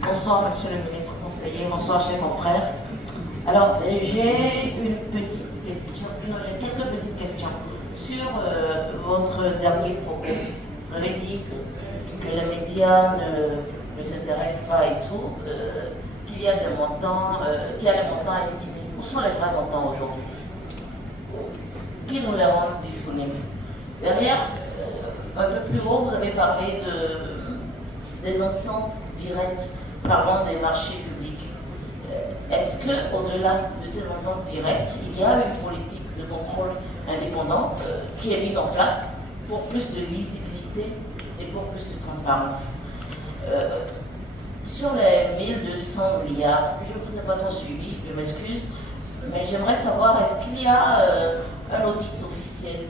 Bonsoir, monsieur le ministre conseiller. Bonsoir, cher confrère. Alors, j'ai une petite question, sinon j'ai quelques petites questions sur votre dernier propos. Vous avez dit que les médias ne s'intéressent pas et tout, qu'il y a des montants, qu'il y a les montants estimés. Où sont les vrais montants aujourd'hui? Qui nous les rend disponibles? Derrière, un peu plus haut, vous avez parlé des ententes directes, parlant des marchés publics. Est-ce qu'au-delà de ces ententes directes, il y a une politique de contrôle indépendant qui est mise en place pour plus de lisibilité et pour plus de transparence? Sur les 1200 milliards, je ne vous ai pas trop suivi, je m'excuse, mais j'aimerais savoir, est-ce qu'il y a un audit officiel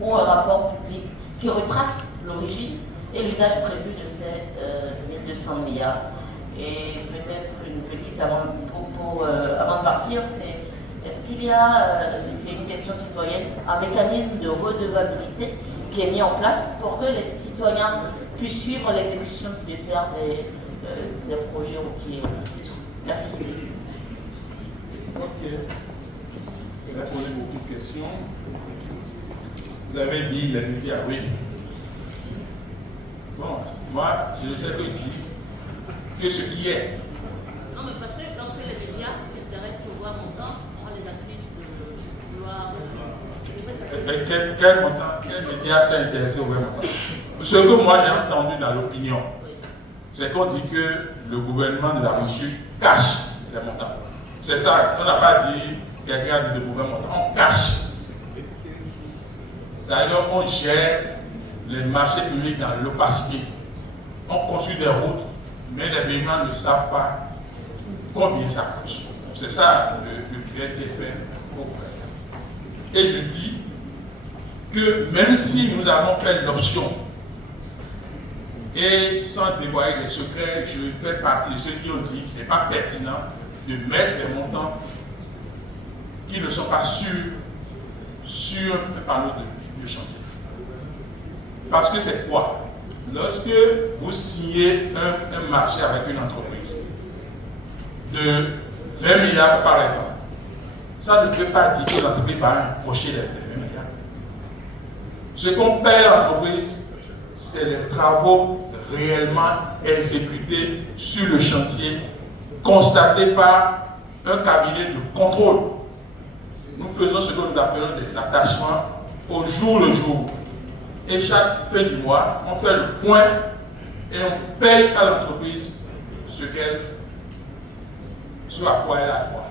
ou un rapport public qui retrace l'origine et l'usage prévu de ces 1200 milliards? Et peut-être une petite avant de partir, est-ce qu'il y a, c'est une question citoyenne, un mécanisme de redevabilité qui est mis en place pour que les citoyens puissent suivre l'exécution budgétaire des projets routiers? Merci. Ok. Je vais poser beaucoup de questions. Vous avez dit les médias, oui. Bon, moi, je ne sais que dire que ce qui est. Non, mais parce que lorsque les médias s'intéressent au voix montant, on les accuse de vouloir. Quel montant, quel média s'est intéressé au vrai montant? Ce que moi j'ai entendu dans l'opinion, c'est qu'on dit que le gouvernement de la Russie cache les montants. C'est ça, on n'a pas dit quelqu'un a dit de mauvais montants, on cache. D'ailleurs, on gère les marchés publics dans l'opacité. On construit des routes, mais les paiements ne savent pas combien ça coûte. C'est ça le crédit qui est fait au gouvernement. Et je dis que même si nous avons fait l'option, et sans dévoiler des secrets, je fais partie de ceux qui ont dit que ce n'est pas pertinent de mettre des montants qui ne sont pas sûrs sur un panneau de chantier. Parce que c'est quoi? Lorsque vous signez un marché avec une entreprise de 20 milliards par exemple, ça ne veut pas dire que l'entreprise va empocher les 20 milliards. Ce qu'on paye à l'entreprise, c'est les travaux réellement exécutés sur le chantier, constatés par un cabinet de contrôle. Nous faisons ce que nous appelons des attachements au jour le jour. Et chaque fin du mois, on fait le point et on paye à l'entreprise ce à quoi elle a droit.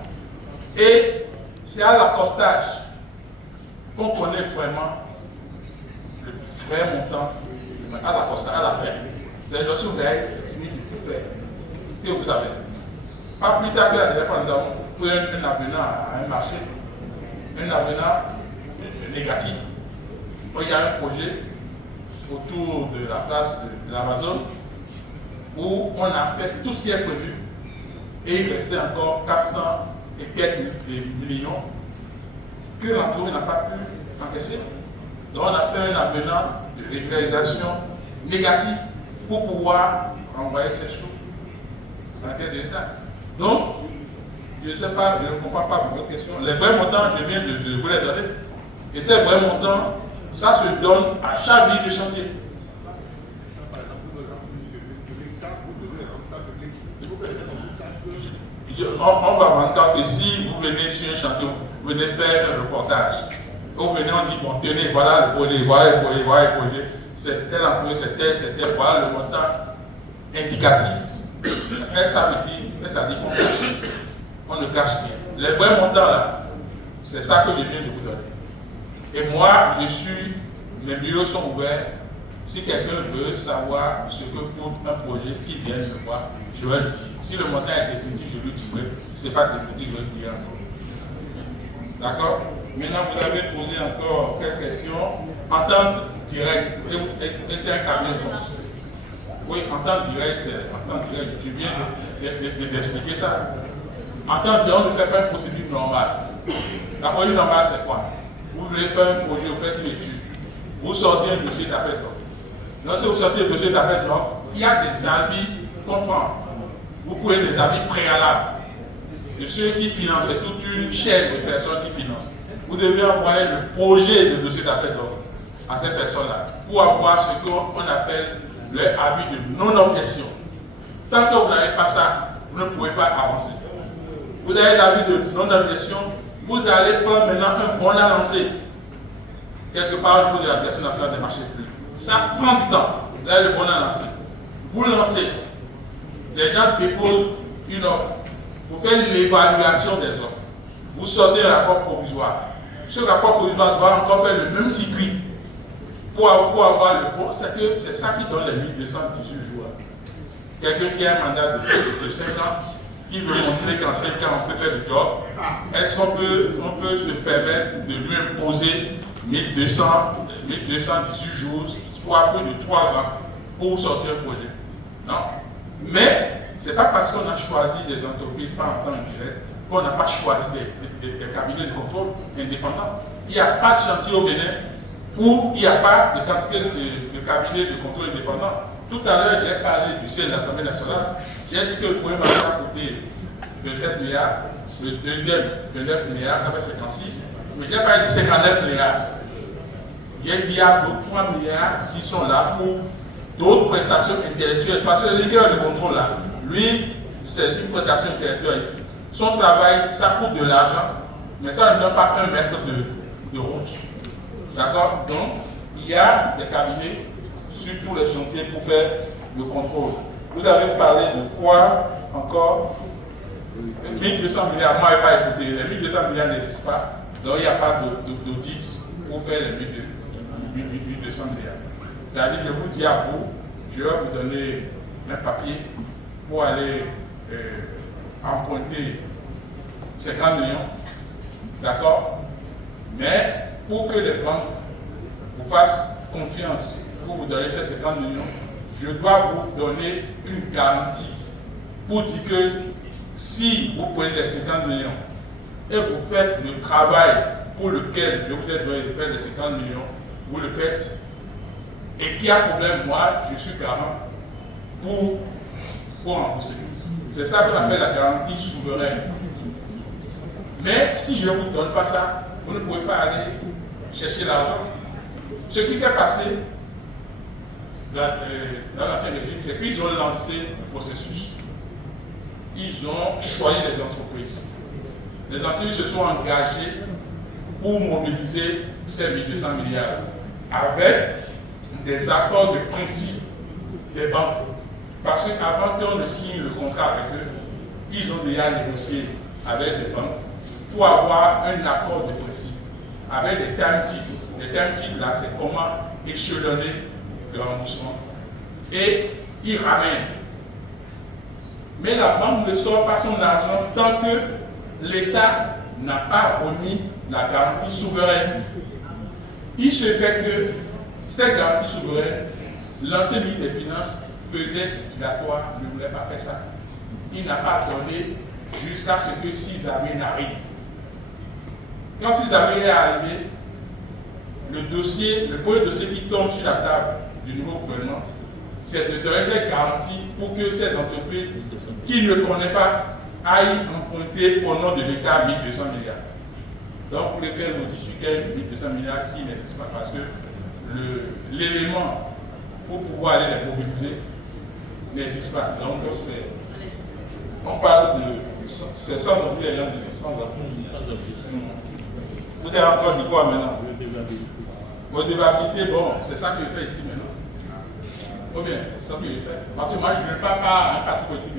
Et c'est à l'accostage qu'on connaît vraiment le vrai montant à l'accostage, à la fin. C'est lorsque vous avez fini de tout faire que vous savez. Pas plus tard que la dernière fois, nous avons pris un avenant à un marché, un avenant négatif. Il y a un projet autour de la place de l'Amazon où on a fait tout ce qui est prévu et il restait encore 400 et quelques millions que l'entreprise n'a pas pu encaisser. Donc on a fait un avenant de régularisation négatif pour pouvoir renvoyer ces sous dans la caisse de l'État. Donc, je ne sais pas, je ne comprends pas votre question. Les vrais montants, je viens de vous les donner. Et ces vrais montants, ça se donne à chaque ville de chantier. On va rentrer que si vous venez sur un chantier, vous venez faire un reportage. Vous venez, on dit, bon, tenez, voilà le projet, voilà le projet, voilà le projet. C'est tel entrée, c'est tel, voilà le montant indicatif. Et ça dit qu'on cache. On ne cache rien. Les vrais montants là, c'est ça que je viens de vous donner. Et moi, mes bureaux sont ouverts. Si quelqu'un veut savoir ce que coûte un projet, qu'il vienne me voir, je vais le dire. Si le montant est définitif, je le dirai. Si ce n'est pas définitif, je le dirai encore. D'accord? Maintenant, vous avez posé encore quelques questions. Entente directe. Et c'est un camion. Oui, entente directe, c'est entente directe. Je viens d'expliquer ça. Entente directe, on ne fait pas une procédure normale. La procédure normale, c'est quoi? Vous voulez faire un projet, vous faites une étude. Vous sortez un dossier d'appel d'offres. lorsque vous sortez le dossier d'appel d'offres, il y a des avis qu'on prend. Vous pouvez des avis préalables de ceux qui financent, c'est toute une chaîne de personnes qui financent. Vous devez envoyer le projet de dossier d'appel d'offres à ces personnes-là pour avoir ce qu'on appelle le avis de non-objection. Tant que vous n'avez pas ça, vous ne pouvez pas avancer. Vous avez l'avis de non-objection, vous allez prendre maintenant un bon à lancer quelque part au niveau de la Direction nationale des marchés publics. Ça prend du temps. Vous avez le bon à lancer. Vous lancez. Les gens déposent une offre. Vous faites l'évaluation des offres. Vous sortez un rapport provisoire. Ce rapport provisoire doit encore faire le même circuit pour avoir le bon. C'est ça qui donne les 1218 jours. Quelqu'un qui a un mandat de 5 ans, qui veut montrer qu'en 5 ans on peut faire le job, est-ce qu'on peut se permettre de lui imposer 1218 jours, soit plus de 3 ans, pour sortir un projet? Non. Mais ce n'est pas parce qu'on a choisi des entreprises pas en temps direct qu'on n'a pas choisi des cabinets de contrôle indépendants. Il n'y a pas de chantier au Bénin où il n'y a pas de quantité de cabinets de contrôle indépendants. Tout à l'heure, j'ai parlé du ciel de l'Assemblée nationale. J'ai dit que le premier marché a coûté 27 milliards, le deuxième 29 milliards, ça fait 56. Mais je n'ai pas dit 59 milliards. J'ai dit qu'il y a d'autres 3 milliards qui sont là pour d'autres prestations intellectuelles. Parce que le leader de contrôle là, lui, c'est une prestation intellectuelle. Son travail, ça coûte de l'argent, mais ça ne donne pas un mètre de route. D'accord? Donc, il y a des cabinets sur tous les chantiers pour faire le contrôle. Vous avez parlé de quoi encore? 1200 milliards, moi je n'ai pas écouté. Les 1200 milliards n'existent pas, donc il n'y a pas d'audit pour faire les 1200 milliards. C'est-à-dire, je vous dis à vous, je vais vous donner un papier pour aller emprunter 50 millions, d'accord? Mais pour que les banques vous fassent confiance pour vous donner ces 50 millions, je dois vous donner une garantie pour dire que si vous prenez les 50 millions et vous faites le travail pour lequel je vous ai donné de faire les 50 millions, vous le faites, et qu'il y a problème, moi, je suis garant pour rembourser. C'est ça qu'on appelle la garantie souveraine. Mais si je ne vous donne pas ça, vous ne pouvez pas aller chercher l'argent. Ce qui s'est passé dans l'ancien régime, c'est qu'ils ont lancé le processus. Ils ont choisi les entreprises. Les entreprises se sont engagées pour mobiliser ces 1200 milliards avec des accords de principe des banques. Parce qu'avant qu'on ne signe le contrat avec eux, ils ont déjà négocié avec des banques pour avoir un accord de principe avec des termes titres. Les termes titres là, c'est comment échelonner le remboursement. Et ils ramènent. Mais la banque ne sort pas son argent tant que l'État n'a pas remis la garantie souveraine. Il se fait que cette garantie souveraine, l'ancien ministre des Finances faisait dilatoire, ne voulait pas faire ça. Il n'a pas donné jusqu'à ce que 6 avril n'arrive. Quand 6 avril est arrivé, le premier dossier qui tombe sur la table du nouveau gouvernement, c'est de donner cette garantie pour que ces entreprises qui ne connaissent pas aillent emprunter au nom de l'État 1200 milliards. Donc, vous voulez faire l'audit sur quel 1200 milliards qui n'existe pas parce que l'élément pour pouvoir aller les mobiliser n'existe pas. Donc, on parle de. C'est sans objet, les gens disent sans objet. Vous avez encore dit quoi maintenant? Modévabilité, bon, c'est ça que je fais ici maintenant. Ou bien, c'est ça que je fais. Parce que moi, je ne parle pas à un parti politique.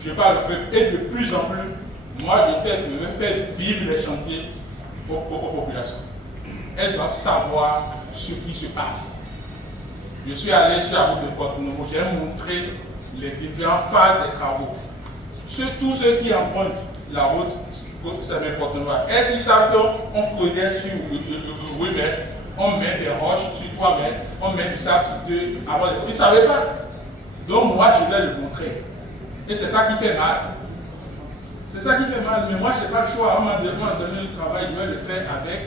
Je parle au peuple. Et de plus en plus, moi, je vais faire vivre les chantiers aux populations. Elles doivent savoir ce qui se passe. Je suis allé sur la route de Porto-Novo, j'ai montré les différentes phases des travaux. Tous ceux qui empruntent la route, c'est n'importe quoi. Est-ce qu'ils savent qu'on projette sur 8 mètres, on met des roches sur 3 mètres, on met du sable sur 2 avant de... Ils ne savaient pas. Donc moi, je vais le montrer. Et c'est ça qui fait mal. C'est ça qui fait mal. Mais moi, je n'ai pas le choix. On m'a donné le travail, je vais le faire avec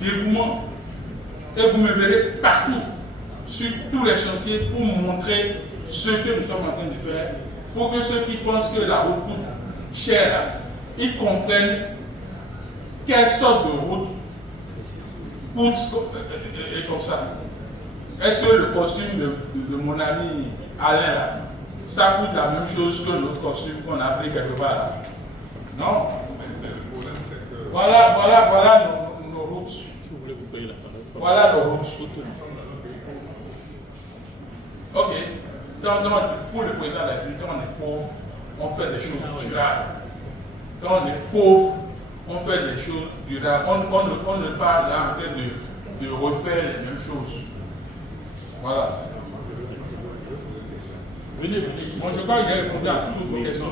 dévouement. Et vous me verrez partout. sur tous les chantiers pour montrer ce que nous sommes en train de faire, pour que ceux qui pensent que la route coûte cher, ils comprennent quelle sorte de route coûte comme ça. Est-ce que le costume de mon ami Alain là, ça coûte la même chose que l'autre costume qu'on a pris quelque part là? Non. Voilà nos routes. Voilà nos routes. Ok. Pour le président de la République, quand on est pauvre, on fait des choses durables. Quand on est pauvre, on fait des choses durables. On ne parle là en train de refaire les mêmes choses. Voilà. Venez. Moi, je crois que j'ai répondu à toutes vos questions.